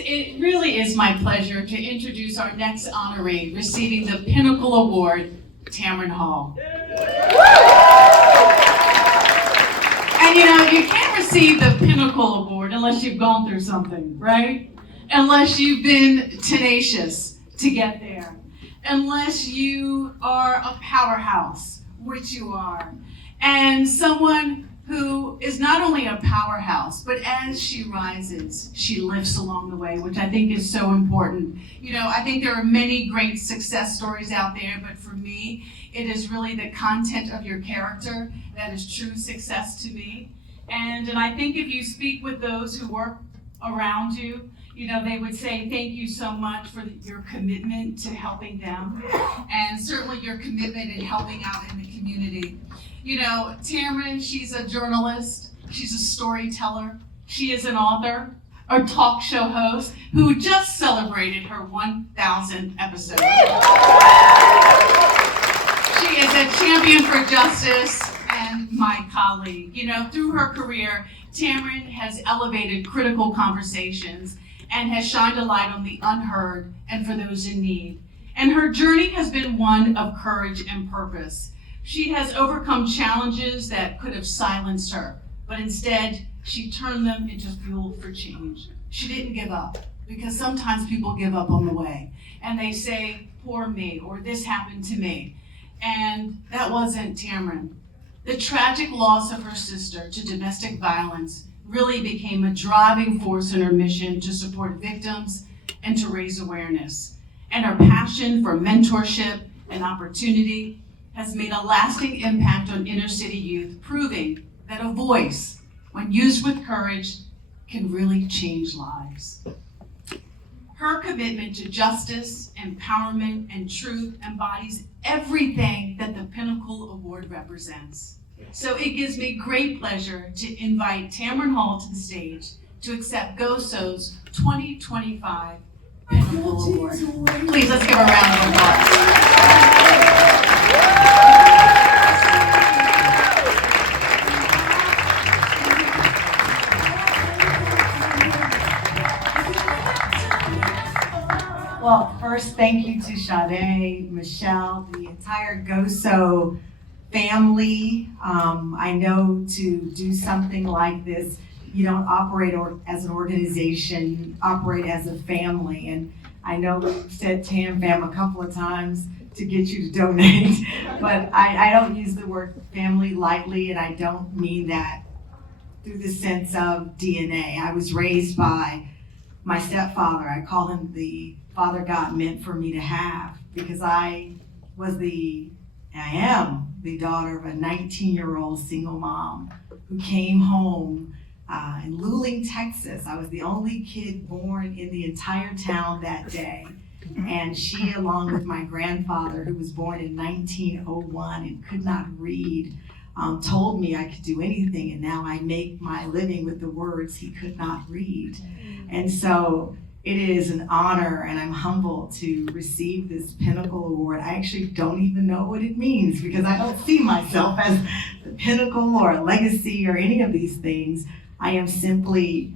It really is my pleasure to introduce our next honoree receiving the Pinnacle Award, Tamron Hall. And you can't receive the Pinnacle Award unless you've gone through something, right? Unless you've been tenacious to get there. Unless you are a powerhouse, which you are. And someone who is not only a powerhouse, but as she rises, she lifts along the way, which I think is so important. I think there are many great success stories out there, but for me, it is really the content of your character that is true success to me. And I think if you speak with those who work around you, they would say thank you so much for your commitment to helping them, and certainly your commitment in helping out in the community. Tamron, she's a journalist, she's a storyteller, she is an author, a talk show host who just celebrated her 1,000th episode. She is a champion for justice and my colleague. Through her career, Tamron has elevated critical conversations and has shined a light on the unheard and for those in need. And her journey has been one of courage and purpose. She has overcome challenges that could have silenced her, but instead, she turned them into fuel for change. She didn't give up, because sometimes people give up on the way, and they say, poor me, or this happened to me. And that wasn't Tamron. The tragic loss of her sister to domestic violence really became a driving force in her mission to support victims and to raise awareness. And her passion for mentorship and opportunity has made a lasting impact on inner city youth, proving that a voice, when used with courage, can really change lives. Her commitment to justice, empowerment, and truth embodies everything that the Pinnacle Award represents. So it gives me great pleasure to invite Tamron Hall to the stage to accept GOSO's 2025 Pinnacle Award. Please, let's give her a round of applause. Well, first, thank you to Sade, Michelle, the entire GOSO family. I know to do something like this, you don't operate as an organization, you operate as a family. And I know we've said Tam Fam a couple of times to get you to donate, but I don't use the word family lightly, and I don't mean that through the sense of DNA. I was raised by my stepfather. I call him the father God meant for me to have, because I am the daughter of a 19-year-old single mom who came home in Luling, Texas. I was the only kid born in the entire town that day. And she, along with my grandfather, who was born in 1901 and could not read, told me I could do anything, and now I make my living with the words he could not read. And so it is an honor, and I'm humbled to receive this Pinnacle Award. I actually don't even know what it means, because I don't see myself as the pinnacle or a legacy or any of these things. I am simply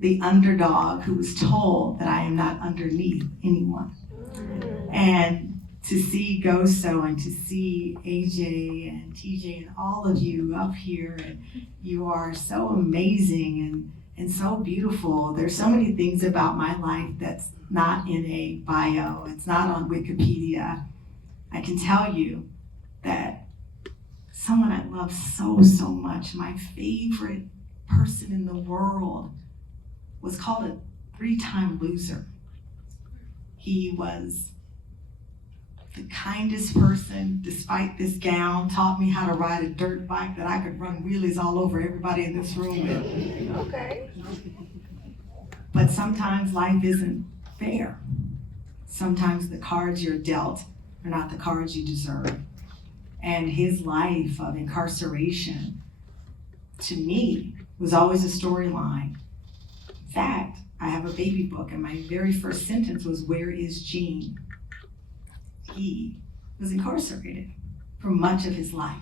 the underdog who was told that I am not underneath anyone. And to see GOSO and to see AJ and TJ and all of you up here, and you are so amazing and so beautiful. There's so many things about my life that's not in a bio. It's not on Wikipedia. I can tell you that someone I love so, so much, my favorite person in the world, was called a 3-time loser. He was the kindest person, despite this gown, taught me how to ride a dirt bike that I could run wheelies all over everybody in this room with. Okay. But sometimes life isn't fair. Sometimes the cards you're dealt are not the cards you deserve. And his life of incarceration, to me, was always a storyline. In fact, I have a baby book, and my very first sentence was, "Where is Gene?" He was incarcerated for much of his life.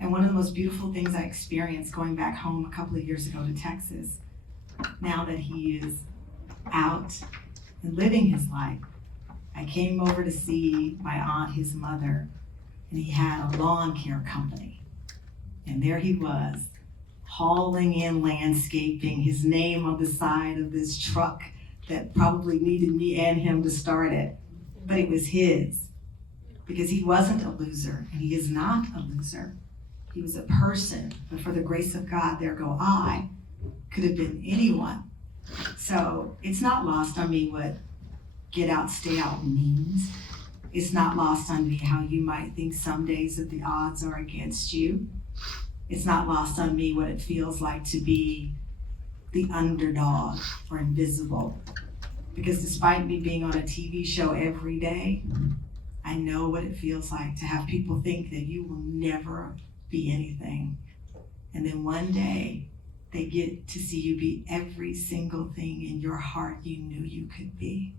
And one of the most beautiful things I experienced going back home a couple of years ago to Texas, now that he is out and living his life. I came over to see my aunt, his mother, and he had a lawn care company. And there he was, hauling in landscaping, his name on the side of this truck that probably needed me and him to start it. But it was his, because he wasn't a loser, and he is not a loser. He was a person, but for the grace of God, there go I. Could have been anyone. So it's not lost on me what get out, stay out means. It's not lost on me how you might think some days that the odds are against you. It's not lost on me what it feels like to be the underdog or invisible. Because despite me being on a TV show every day, I know what it feels like to have people think that you will never be anything. And then one day, they get to see you be every single thing in your heart you knew you could be.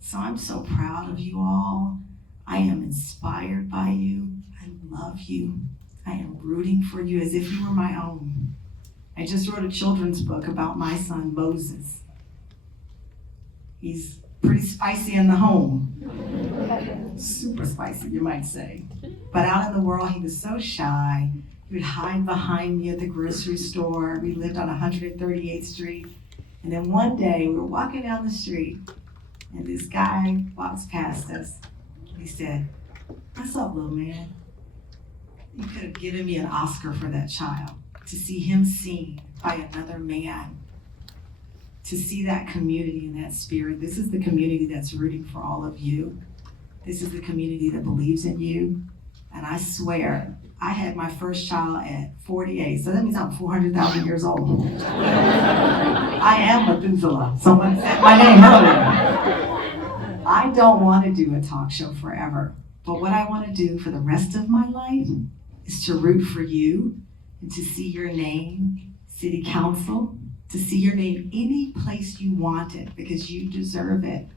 So I'm so proud of you all. I am inspired by you. I love you. I am rooting for you as if you were my own. I just wrote a children's book about my son, Moses. He's pretty spicy in the home. Super spicy, you might say. But out in the world, he was so shy. He would hide behind me at the grocery store. We lived on 138th Street. And then one day, we were walking down the street, and this guy walks past us. He said, "What's up, little man?" You could have given me an Oscar for that child, to see him seen by another man, to see that community and that spirit. This is the community that's rooting for all of you. This is the community that believes in you. And I swear, I had my first child at 48, so that means I'm 400,000 years old. I am Methuselah. Someone said my name earlier. I don't want to do a talk show forever, but what I want to do for the rest of my life is to root for you and to see your name, city council, to see your name any place you want it, because you deserve it.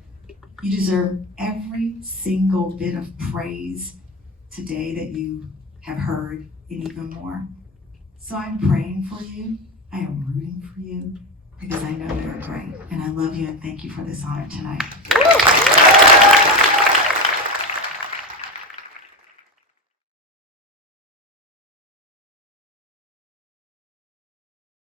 You deserve every single bit of praise today that you have heard, and even more. So I'm praying for you. I am rooting for you, because I know you're great, and I love you, and thank you for this honor tonight.